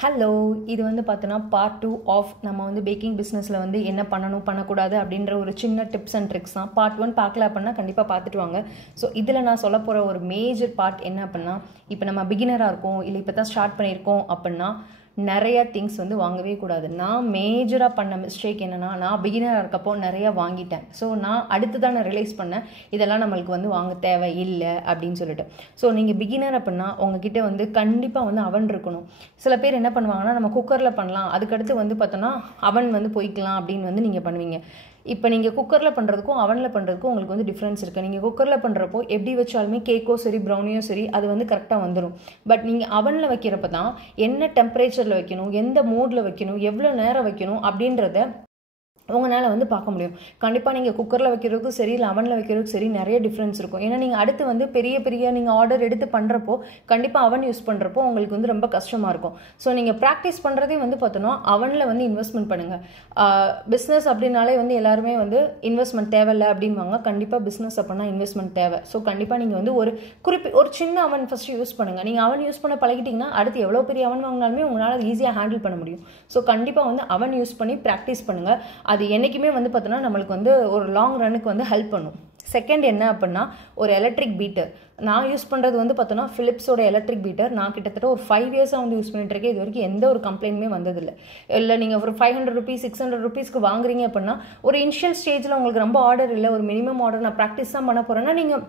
Hello, இது வந்து பார்த்தோன்னா பார்ட் 2 ஆஃப் நம்ம வந்து பேக்கிங் பிஸ்னஸில் வந்து என்ன பண்ணணும் பண்ணக்கூடாது அப்படின்ற ஒரு சின்ன டிப்ஸ் அண்ட் ட்ரிக்ஸ் தான். பார்ட் 1 பார்க்கல அப்படின்னா கண்டிப்பாக பார்த்துட்டு வாங்க. ஸோ இதில் நான் சொல்ல போகிற ஒரு மேஜர் பார்ட் என்ன அப்படின்னா, இப்போ நம்ம பிகினராக இருக்கோம் இல்லை இப்போ தான் ஸ்டார்ட் பண்ணியிருக்கோம் அப்படின்னா நிறையா திங்ஸ் வந்து வாங்கவே கூடாது. நான் மேஜராக பண்ண மிஸ்டேக் என்னென்னா, நான் பிகினராக இருக்கப்போ நிறையா வாங்கிட்டேன். ஸோ நான் அடுத்து தான் நான் ரியலைஸ் பண்ணேன் இதெல்லாம் நம்மளுக்கு வந்து வாங்க தேவை இல்லை அப்படின்னு சொல்லிட்டு. ஸோ நீங்கள் பிகினர் அப்படின்னா உங்ககிட்ட வந்து கண்டிப்பாக வந்து அவன் இருக்கணும். சில பேர் என்ன பண்ணுவாங்கன்னா, நம்ம குக்கரில் பண்ணலாம், அதுக்கடுத்து வந்து பார்த்தோன்னா அவன் வந்து போய்க்கலாம் அப்படின்னு வந்து நீங்கள் பண்ணுவீங்க. இப்போ நீங்கள் குக்கரில் பண்ணுறதுக்கும் அவனில் பண்ணுறதுக்கும் உங்களுக்கு வந்து டிஃப்ரென்ஸ் இருக்குது. நீங்கள் குக்கரில் பண்ணுறப்போ எப்படி வச்சாலுமே கேக்கோ சரி ப்ரௌனியோ சரி அது வந்து கரெக்டாக வந்துடும். பட் நீங்கள் அவனில் வைக்கிறப்ப தான் என்ன டெம்பரேச்சரில் வைக்கணும், எந்த மோடில் வைக்கணும், எவ்வளோ நேரம் வைக்கணும் அப்படின்றத உங்களால் வந்து பார்க்க முடியும். கண்டிப்பாக நீங்கள் குக்கரில் வைக்கிறதுக்கும் சரி இல்லை அவனில் வைக்கிறதுக்கும் சரி நிறைய டிஃப்ரென்ஸ் இருக்கும். ஏன்னா நீங்கள் அடுத்து வந்து பெரிய நீங்கள் ஆர்டர் எடுத்து பண்ணுறப்போ கண்டிப்பாக அவன் யூஸ் பண்ணுறப்போ உங்களுக்கு வந்து ரொம்ப கஷ்டமாக இருக்கும். ஸோ நீங்கள் ப்ராக்டிஸ் பண்ணுறதே வந்து பார்த்தோன்னா அவனில் வந்து இன்வெஸ்ட்மெண்ட் பண்ணுங்கள். பிஸ்னஸ் அப்படின்னாலே வந்து எல்லாருமே வந்து இன்வெஸ்ட்மெண்ட் தேவையில்லை அப்படின்வாங்க. கண்டிப்பாக பிஸ்னஸ் அப்படின்னா இன்வெஸ்ட்மெண்ட் தேவை. ஸோ கண்டிப்பாக நீங்கள் வந்து ஒரு சின்ன அவன் ஃபஸ்ட்டு யூஸ் பண்ணுங்கள். நீங்கள் அவன் யூஸ் பண்ண பழகிட்டிங்கன்னா அடுத்து எவ்வளோ பெரிய அவன் வாங்கினாலுமே உங்களால் ஈஸியாக ஹேண்டில் பண்ண முடியும். ஸோ கண்டிப்பாக வந்து அவன் யூஸ் பண்ணி ப்ராக்டிஸ் பண்ணுங்கள். அது என்றைக்குமே வந்து பார்த்தோன்னா நம்மளுக்கு வந்து ஒரு லாங் ரனுக்கு வந்து ஹெல்ப் பண்ணும். செகண்ட் என்ன அப்படின்னா, ஒரு எலக்ட்ரிக் பீட்டர். நான் யூஸ் பண்ணுறது வந்து பார்த்தோன்னா ஃபிலிப்ஸோட எலக்ட்ரிக் பீட்டர். நான் கிட்டத்தட்ட ஒரு 5 இயர்ஸாக வந்து யூஸ் பண்ணிட்டு இருக்கேன். இது வரைக்கும் எந்த ஒரு கம்ப்ளைண்ட்டுமே வந்ததில்லை. இல்லை நீங்கள் ஒரு 500 rupees 600 rupeesக்கு வாங்குறீங்க அப்படின்னா, ஒரு இனிஷியல் ஸ்டேஜில் உங்களுக்கு ரொம்ப ஆர்டர் இல்லை, ஒரு மினிமம் ஆர்டர் நான் ப்ராக்டிஸ் தான் பண்ண போகிறேன்னா நீங்கள்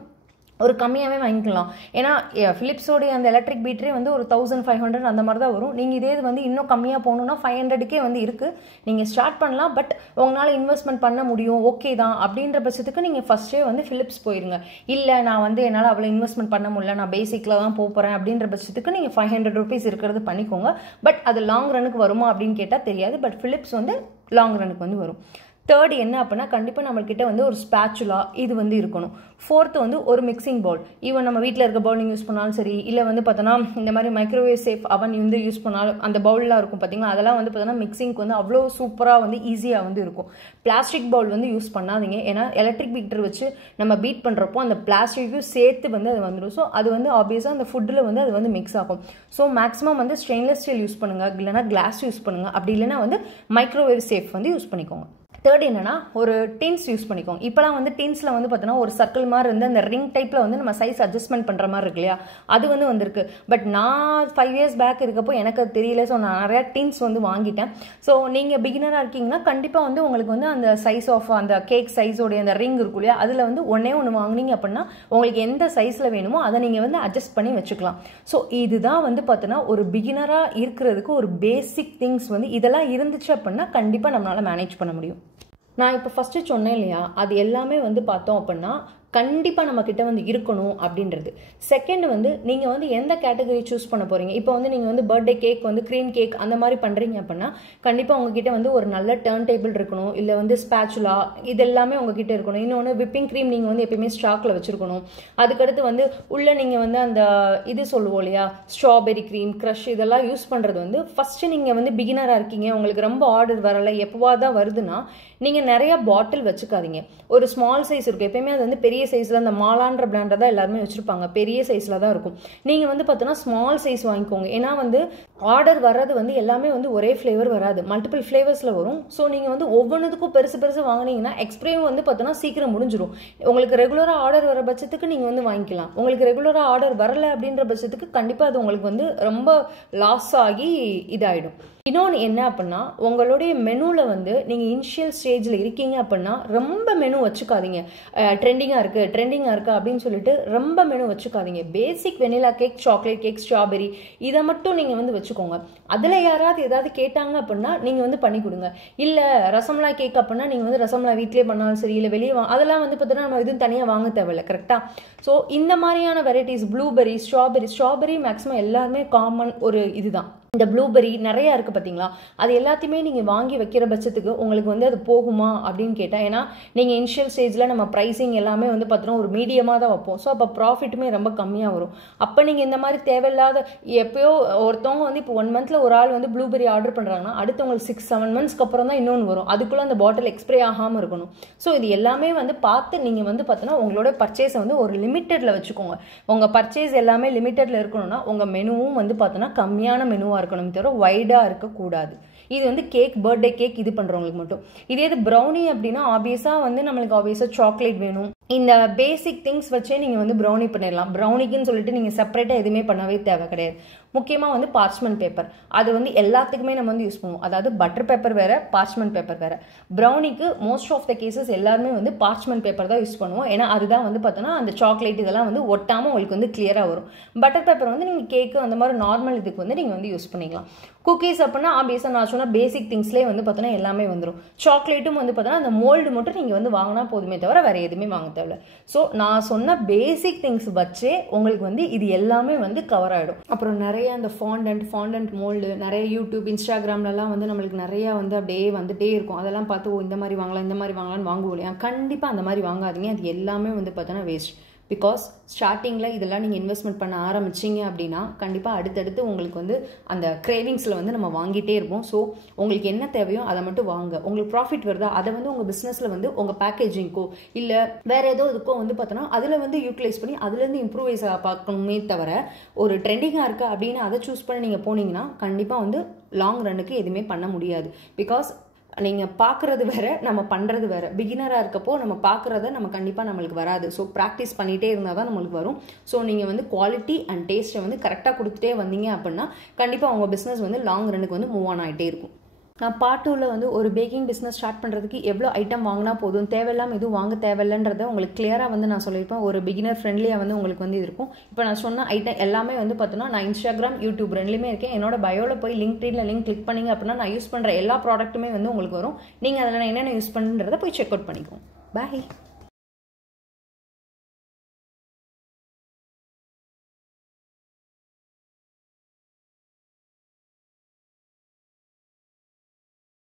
ஒரு கம்மியாகவே வாங்கிக்கலாம். ஏன்னா ஃபிலிப்ஸோடைய அந்த எலக்ட்ரிக் பீட்டரே வந்து ஒரு 1500 அந்த மாதிரி தான் வரும். நீங்கள் இதே வந்து இன்னும் கம்மியாக போகணுன்னா 500க்கே வந்து இருக்குது. நீங்கள் ஸ்டார்ட் பண்ணலாம். பட் உங்களால் இன்வெஸ்ட்மெண்ட் பண்ண முடியும், ஓகே தான் அப்படின்ற பட்சத்துக்கு நீங்கள் ஃபஸ்ட்டே வந்து ஃபிலிப்ஸ் போயிருங்க. இல்லை நான் வந்து என்னால் அவ்வளோ இன்வெஸ்ட்மெண்ட் பண்ண முடியல, நான் பேசிக்கில் தான் போகிறேன் அப்படின்ற பட்சத்துக்கு நீங்கள் 500 rupees இருக்கிறது பண்ணிக்கோங்க. பட் அது லாங் ரனுக்கு வருமா அப்படின்னு கேட்டால் தெரியாது. பட் ஃபிலிப்ஸ் வந்து லாங் ரனுக்கு வந்து வரும். தேர்ட் என்ன அப்படின்னா, கண்டிப்பாக நம்மள்கிட்ட வந்து ஒரு ஸ்பேச்சுலா இது வந்து இருக்கணும். ஃபோர்த்து வந்து ஒரு மிக்சிங் பவுல். ஈவன் நம்ம வீட்டில் இருக்க பவுல் நீங்கள் யூஸ் பண்ணாலும் சரி, இல்லை வந்து பார்த்தோன்னா இந்த மாதிரி மைக்ரோவேவ் சேஃப் அவன் வந்து யூஸ் பண்ணாலும் அந்த பவுல்லாம் இருக்கும் பார்த்தீங்களா, அதெல்லாம் வந்து பார்த்தோன்னா மிக்சிங்க்கு வந்து அவ்வளோ சூப்பராக வந்து ஈஸியாக வந்து இருக்கும். பிளாஸ்டிக் பவுல் வந்து யூஸ் பண்ணாதீங்க. ஏன்னா எலக்ட்ரிக் பீட்டர் வச்சு நம்ம பீட் பண்ணுறப்போ அந்த பிளாஸ்டிக்கும் சேர்த்து வந்து அது வந்துடும். ஸோ அது வந்து ஆப்வியஸாக அந்த ஃபுட்டில் வந்து அது வந்து மிக்ஸ் ஆகும். ஸோ மேக்ஸிமம் வந்து ஸ்டெயின்லெஸ் ஸ்டீல் யூஸ் பண்ணுங்கள், இல்லைனா கிளாஸ் யூஸ் பண்ணுங்கள். அப்படி இல்லைனா வந்து மைக்ரோவேவ் சேஃப் வந்து யூஸ் பண்ணிக்கோங்க. தேர்ட் என்னன்னா, ஒரு டின்ஸ் யூஸ் பண்ணிக்கோங்க. இப்போலாம் வந்து டின்ஸில் வந்து பார்த்தோன்னா ஒரு சர்க்கிள் மாதிரி இருந்து அந்த ரிங் டைப்பில் வந்து நம்ம சைஸ் அட்ஜஸ்ட்மெண்ட் பண்ணுற மாதிரி இருக்கு இல்லையா, அது வந்து வந்திருக்கு. பட் நான் 5 years பேக் இருக்கப்போ எனக்கு அது தெரியல. ஸோ நான் நிறையா டின்ஸ் வந்து வாங்கிட்டேன். ஸோ நீங்கள் பிகினராக இருக்கீங்கன்னா கண்டிப்பாக வந்து உங்களுக்கு வந்து அந்த சைஸ் ஆஃப் அந்த கேக் சைஸோடைய அந்த ரிங் இருக்கும் இல்லையா, அதில் வந்து ஒன்று வாங்கினீங்க அப்படின்னா உங்களுக்கு எந்த சைஸில் வேணுமோ அதை நீங்கள் வந்து அட்ஜஸ்ட் பண்ணி வச்சுக்கலாம். ஸோ இதுதான் வந்து பார்த்தோன்னா ஒரு பிகினராக இருக்கிறதுக்கு ஒரு பேசிக் திங்ஸ் வந்து இதெல்லாம் இருந்துச்சு அப்படின்னா கண்டிப்பாக நம்மளால் மேனேஜ் பண்ண முடியும். நான் இப்போ ஃபஸ்ட்டு சொன்னேன் இல்லையா, அது எல்லாமே வந்து பார்த்தோம் அப்படின்னா கண்டிப்பாக நம்மக்கிட்ட வந்து இருக்கணும் அப்படின்றது. செகண்ட் வந்து நீங்கள் வந்து எந்த கேட்டகரி சூஸ் பண்ண போகிறீங்க. இப்போ வந்து நீங்கள் வந்து பர்த்டே கேக் வந்து க்ரீம் கேக் அந்த மாதிரி பண்ணுறீங்க அப்படின்னா கண்டிப்பாக உங்ககிட்ட வந்து ஒரு நல்ல டர்ன் டேபிள் இருக்கணும், இல்லை வந்து ஸ்பேச்சுலா இது எல்லாமே உங்ககிட்ட இருக்கணும். இன்னொன்று விப்பிங் க்ரீம் நீங்கள் வந்து எப்பயுமே ஸ்டாக்கில் வச்சுருக்கணும். அதுக்கடுத்து வந்து உள்ளே நீங்கள் வந்து அந்த இது சொல்லுவோம் இல்லையா, ஸ்ட்ராபெரி க்ரீம் க்ரஷ் இதெல்லாம் யூஸ் பண்ணுறது வந்து ஃபஸ்ட்டு நீங்கள் வந்து பிகினராக இருக்கீங்க, உங்களுக்கு ரொம்ப ஆர்டர் வரலை, எப்போவா தான் வருதுன்னா நீங்கள் நிறையா பாட்டில் வச்சுக்காதீங்க. ஒரு ஸ்மால் சைஸ் இருக்கும் எப்பயுமே, அது வந்து பெரிய சைஸில் அந்த மாலான்ற பிராண்டை தான் எல்லாருமே வச்சுருப்பாங்க, பெரிய சைஸில் தான் இருக்கும். நீங்கள் வந்து பார்த்தோன்னா ஸ்மால் சைஸ் வாங்கிக்கோங்க. ஏன்னா வந்து ஆர்டர் வர்றது வந்து எல்லாமே வந்து ஒரே ஃப்ளேவர் வராது, மல்டிபிள் ஃப்ளேவர்ஸில் வரும். ஸோ நீங்கள் வந்து ஒவ்வொன்றுத்துக்கும் பெருசு வாங்கினீங்கன்னா எக்ஸ்பிரையும் வந்து பார்த்தோன்னா சீக்கிரம் முடிஞ்சிடும். உங்களுக்கு ரெகுலராக ஆர்டர் வர பட்சத்துக்கு நீங்கள் வந்து வாங்கிக்கலாம். உங்களுக்கு ரெகுலராக ஆர்டர் வரலை அப்படின்ற பட்சத்துக்கு கண்டிப்பாக அது உங்களுக்கு வந்து ரொம்ப லாஸ் ஆகி இதாகிடும். இன்னொன்று என்ன அப்படின்னா, உங்களுடைய மெனுவில் வந்து நீங்கள் இனிஷியல் ஸ்டேஜில் இருக்கீங்க அப்படின்னா ரொம்ப மெனு வச்சுக்காதீங்க. ட்ரெண்டிங்காக இருக்குது அப்படின்னு சொல்லிட்டு ரொம்ப மெனு வச்சுக்காதீங்க. Basic vanilla cake, chocolate cake, strawberry இதை மட்டும் நீங்கள் வந்து வச்சுக்கோங்க. அதில் யாராவது ஏதாவது கேட்டாங்க அப்படின்னா நீங்கள் வந்து பண்ணி கொடுங்க. இல்லை ரசமலாய் கேக் அப்படின்னா நீங்கள் வந்து ரசமலாய் வீட்டிலே பண்ணாலும் சரி, இல்லை வெளியே அதெல்லாம் வந்து பார்த்தோன்னா நம்ம எதுவும் தனியாக வாங்க தேவையில்லை, கரெக்டாக. ஸோ இந்த மாதிரியான வெரைட்டிஸ் ப்ளூபெரி, ஸ்ட்ராபெரி மேக்ஸிமம் எல்லாருமே காமன் ஒரு இதுதான். இந்த ப்ளூபெரி நிறையா இருக்குது பார்த்தீங்களா, அது எல்லாத்தையுமே நீங்கள் வாங்கி வைக்கிற பட்சத்துக்கு உங்களுக்கு வந்து அது போகுமா அப்படின்னு கேட்டால், ஏன்னா நீங்கள் இனிஷியல் ஸ்டேஜில் நம்ம ப்ரைஸிங் எல்லாமே வந்து பார்த்தோன்னா ஒரு மீடியமாக தான் வைப்போம். ஸோ அப்போ ப்ராஃபிட்டுமே ரொம்ப கம்மியாக வரும். அப்போ நீங்கள் இந்த மாதிரி தேவையில்லாத எப்போயோ ஒருத்தவங்க வந்து இப்போ 1 monthல ஒரு ஆள் வந்து ப்ளூபெரி ஆர்டர் பண்ணுறாங்கன்னா அடுத்தவங்களுக்கு 6-7 monthsக்கு அப்புறம் தான் இன்னொன்று வரும். அதுக்குள்ளே அந்த பாட்டில் எக்ஸ்பிரே ஆகாமல் இருக்கணும். ஸோ இது எல்லாமே வந்து பார்த்து நீங்கள் வந்து பார்த்தோன்னா உங்களோட பர்ச்சேஸை வந்து ஒரு லிமிட்டடில் வச்சுக்கோங்க. உங்கள் பர்ச்சேஸ் எல்லாமே லிமிட்டடில் இருக்கணும்னா உங்கள் மெனுவும் வந்து பார்த்தோன்னா கம்மியான மெனுவாக ஸ்மாலாக இருக்கணும் தவிர வைடாக இருக்கக்கூடாது. இது வந்து கேக், பர்த்டே கேக் இது பண்ணுறவங்களுக்கு மட்டும். இதே இது ப்ரௌனி அப்படின்னா ஆப்வியஸாக வந்து நம்மளுக்கு ஆப்வியஸாக சாக்லேட் வேணும். இந்த பேசிக் திங்ஸ் வச்சே நீங்கள் வந்து ப்ரௌனி பண்ணிடலாம். ப்ரௌனிக்குன்னு சொல்லிட்டு நீங்கள் செப்பரேட்டாக எதுவுமே பண்ணவே தேவை கிடையாது. முக்கியமாக வந்து பார்ச்மெண்ட் பேப்பர், அது வந்து எல்லாத்துக்குமே நம்ம வந்து யூஸ் பண்ணுவோம். அதாவது பட்டர் பேப்பர் வேறு, பார்ச்மெண்ட் பேப்பர் வேறு. ப்ரௌனிக்கு மோஸ்ட் ஆஃப் த கேசஸ் எல்லாருமே வந்து பார்ச்மெண்ட் பேப்பர் தான் யூஸ் பண்ணுவோம். ஏன்னா அதுதான் வந்து பார்த்தோன்னா அந்த சாக்லேட் இதெல்லாம் வந்து ஒட்டாமல் உங்களுக்கு வந்து கிளியராக வரும். பட்டர் பேப்பர் வந்து நீங்கள் கேக்கு அந்த மாதிரி நார்மல் இதுக்கு வந்து நீங்கள் வந்து யூஸ் பண்ணிக்கலாம். குக்கீஸ் அப்படின்னா ஆப்வியஸாக நான் சொன்னால் பேசிக் திங்ஸ்லேயே வந்து பார்த்தோன்னா எல்லாமே வந்துடும். சாக்லேட்டும் வந்து பார்த்தோன்னா அந்த மோல்டு மட்டும் நீங்கள் வந்து வாங்கினா போதுமே தவிர வேறு எதுவுமே வாங்க தேவை. ஸோ நான் சொன்ன பேசிக் திங்ஸ் வச்சே உங்களுக்கு வந்து இது எல்லாமே வந்து கவர் ஆகிடும். அப்புறம் நிறைய அந்த ஃபாண்டன்ட் மோல்டு நிறைய யூடியூப், இன்ஸ்டாகிராம்லலாம் வந்து நம்மளுக்கு நிறையா வந்து அப்படியே வந்துட்டே இருக்கும். அதெல்லாம் பார்த்து இந்த மாதிரி வாங்கலாம்னு வாங்குவோம் இல்லையா? கண்டிப்பாக அந்த மாதிரி வாங்காதீங்க. அது எல்லாமே வந்து பார்த்தோன்னா வேஸ்ட். பிகாஸ் ஸ்டார்டிங்கில் இதெல்லாம் நீங்கள் இன்வெஸ்ட்மெண்ட் பண்ண ஆரம்பிச்சிங்க அப்படின்னா கண்டிப்பாக அடுத்தடுத்து உங்களுக்கு வந்து அந்த கிரேவிங்ஸில் வந்து நம்ம வாங்கிட்டே இருப்போம். ஸோ உங்களுக்கு என்ன தேவையோ அதை மட்டும் வாங்க. உங்களுக்கு ப்ராஃபிட் வருதா அதை வந்து உங்கள் பிஸ்னஸில் வந்து உங்கள் பேக்கேஜிங்க்கோ இல்லை வேறு ஏதோ இதுக்கோ வந்து பார்த்தோன்னா அதில் வந்து யூட்டிலைஸ் பண்ணி அதுலேருந்து இம்ப்ரூவைஸ் பார்க்கணுமே தவிர ஒரு ட்ரெண்டிங்காக இருக்குது அப்படின்னு அதை சூஸ் பண்ணி நீங்கள் போனீங்கன்னா கண்டிப்பாக வந்து லாங் ரன்னுக்கு எதுவுமே பண்ண முடியாது. பிகாஸ் நீங்கள் பார்க்குறது வேறு, நம்ம பண்ணுறது வேறு. பிகினராக இருக்கப்போ நம்ம பார்க்குறத நம்ம கண்டிப்பாக நம்மளுக்கு வராது. ஸோ ப்ராக்டிஸ் பண்ணிகிட்டே இருந்தால் தான் நம்மளுக்கு வரும். ஸோ நீங்கள் வந்து குவாலிட்டி அண்ட் டேஸ்ட்டை வந்து கரெக்டாக கொடுத்துட்டே வந்தீங்க அப்படின்னா கண்டிப்பாக உங்கள் பிஸ்னஸ் வந்து லாங் ரன்னுக்கு வந்து மூவ் ஆன் ஆகிட்டே இருக்கும். நான் பார்ட் 2ல் வந்து ஒரு பேக்கிங் பிஸ்னஸ் ஸ்டார்ட் பண்ணுறதுக்கு எவ்வளோ ஐட்டம் வாங்கினா போதும், தேவையில்லாமல் எதுவும் வாங்க தேவையில்லைன்றதை உங்களுக்கு கிளியராக வந்து நான் சொல்லியிருப்பேன். ஒரு பிகினர் ஃப்ரெண்ட்லியாக வந்து உங்களுக்கு வந்து இருக்கும். இப்போ நான் சொன்ன ஐட்டம் எல்லாமே வந்து பார்த்தோன்னா நான் இன்ஸ்டாகிராம், யூடியூப் ரெண்டுலேயுமே இருக்கேன். என்னோட பயோவில் போய் லிங்க் கிளிக் பண்ணிங்க அப்படின்னா நான் யூஸ் பண்ணுற எல்லா ப்ராடக்ட்டுமே வந்து உங்களுக்கு வரும். நீங்கள் அதில் நான் என்னென்ன யூஸ் பண்ணுறதை போய் செக் அவுட் பண்ணிக்கோங்க. பாய்.